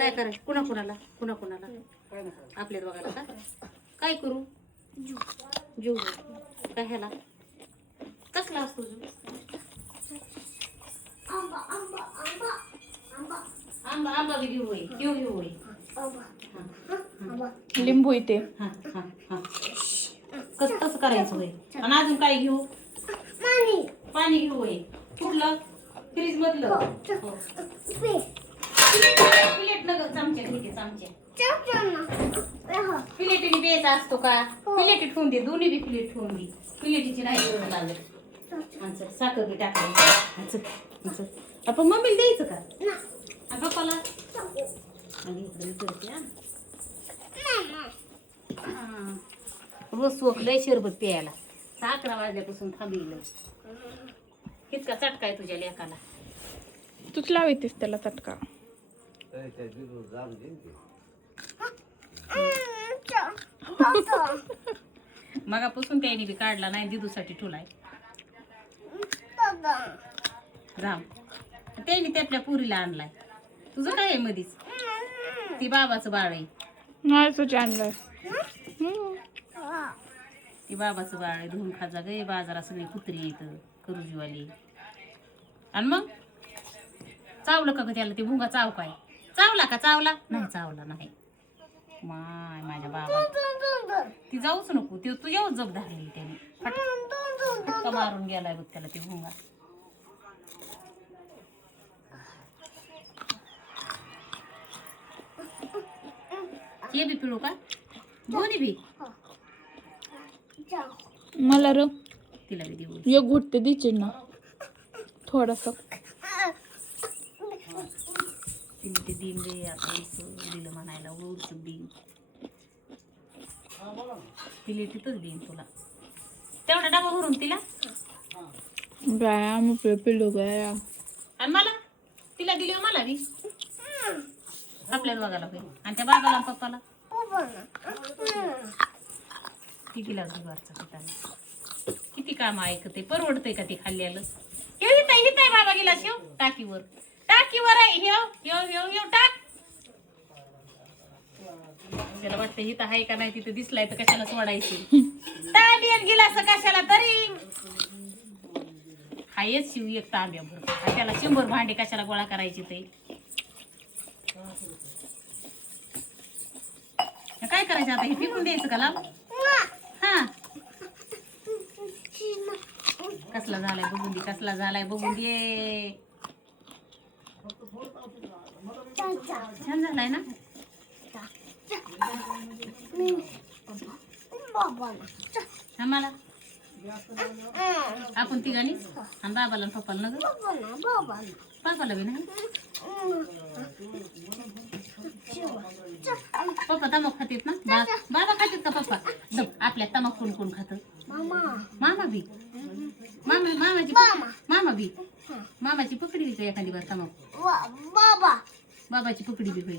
काय करायचं कुणा कुणाला आपल्या बघायला का काय करू जीव काय ह्याला कसला असतो जीव आंबा आंबा बी घेऊ होय घेऊ होय लिंबू इथे कसं करायचं होय आणि अजून काय घेऊ पाणी घेऊ होय कुठलं फ्रीज मधलं प्लेट न चमच्या घेते चमच्या प्लेटीने द्यायचा असतो का प्लेटी ठेवून दे दोन्ही बी प्लेट ठेवून दे प्लेटीची नाही गरज लागत साखर बी टाकायचं आपण मम्मीला द्यायचं का पप्पाला रोज सोकलंय शरबत प्यायला 11 वाजल्यापासून थांबिलं इतका चटका आहे तुझ्या लेकाला तूच लावतेस त्याला चटका मगापासून त्याने बी काढला नाही दिदूसाठी ठेवलाय जाम त्याने त्यातल्या पुरीला आणलाय तुझं काय आहे मधीच ती बाबाचं बाळ आहे नाही तुझ्या आणलंय ती बाबाचं बाळ आहे धुवून खाजा गे बाजारात सगळी कुत्री येत करुजीवाली आणि मग चावलं का ग त्याला ते भुंगा चाव काय चावला का चावला नाही चावला नाही माय माझ्या बाबा ती जाऊच नको ती तुझ्यावर जप धरलेली त्याने फटका मारून गेलाय बघ त्याला ते भुंगा हे बी पिळू का दोन्ही बी मला र तिला बी देऊ एक घुटते दिचे ना थोडस तिने ते दिन रे आता दिलं म्हणायला उरच दिन तिला तिथंच देईन तुला तेवढा डबा भरून तिला व्यायाम पिल्लू व्यायाम आणि मला तिला दिली मला बी आपल्याला बघायला पाहिजे आणि त्या बाबाला आणि पप्पाला ती गिलास जुगारचा पिताने किती काम ऐकते परवडतंय का ते खाल्ल्याला हिताय बाबा गिलास येऊ टाकीवर आहे हेव टाक त्याला वाटतं हिता आहे का नाही तिथे दिसलाय तर कशाला सोडायची तांब्यात गिलास कशाला तरी हायच शिव एक तांब्याभर त्याला 100 भांडे कशाला गोळा करायची ते काय करायचं आता हे फेकून द्यायचं का लाव हा कसला झालाय बघून दे छान झालाय ना आम्हाला आपण तिघांनी आणि बाबाला आणि पप्पाला ना पप्पाला बी नाही पप्पा तमाक खातेत ना बाबा खातेत का पप्पा आपल्या तमाक कोण खात मामा बी मामाची पकडी बी का एखादी बार तमाक बाबाची पकडी बी